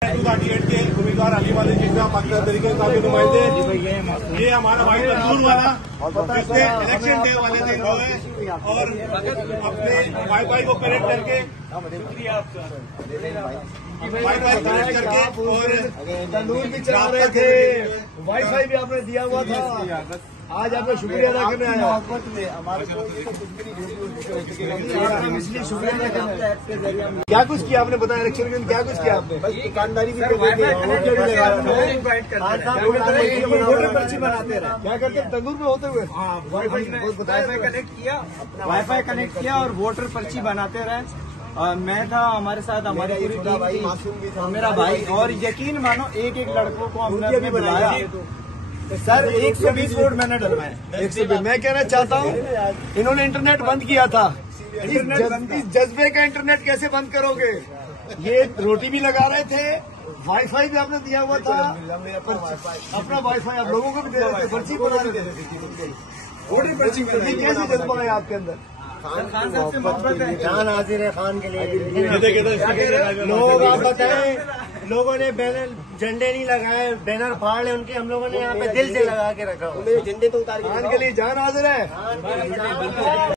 238 के उम्मीदवार अली वाले जिनका पाकिस्तान तरीके के नुमाइंदे, ये हमारा भाई तंदूर वाला जिसने इलेक्शन डे वाले दिन जो है और अपने वाईफाई को कनेक्ट करके और तंदूर भी चला रहे थे, वाईफाई भी आपने दिया हुआ था। आज आपका शुक्रिया अदा करने आया, इसलिए शुक्रिया अदा करने। क्या कुछ किया आपने, बताया इलेक्शन के दिन क्या कुछ किया आपने? बस दुकानदारी भी वोटर पर्ची बनाते रहे। क्या करते तंदूर में होते हुए? वाईफाई कनेक्ट किया और वोटर पर्ची बनाते रहे। मैं था, हमारे साथ हमारी पूरी टीम थी, मेरा भाई, और यकीन मानो एक एक लड़कों को हमने बुलाया। सर 120 वोट मैंने डलवाए। 120। मैं कहना चाहता हूँ, इन्होंने इंटरनेट बंद किया था। इस जज्बे का इंटरनेट कैसे बंद करोगे? ये रोटी भी लगा रहे थे, वाईफाई भी आपने दिया हुआ था, अपना वाईफाई आप लोगों को भी दे रहे थे, पर्ची बना रहे थे, वोटर पर्ची। कैसे जज्बा है आपके अंदर? खान साहब से मोहब्बत है, जान हाजिर है खान के लिए। लोग आप बताएं, लोगों ने बैनर झंडे नहीं लगाए, बैनर फाड़ ले उनके, हम लोगों ने यहाँ पे दिल से लगा के रखा। झंडे तो उतार खान के लिए जान हाजिर है।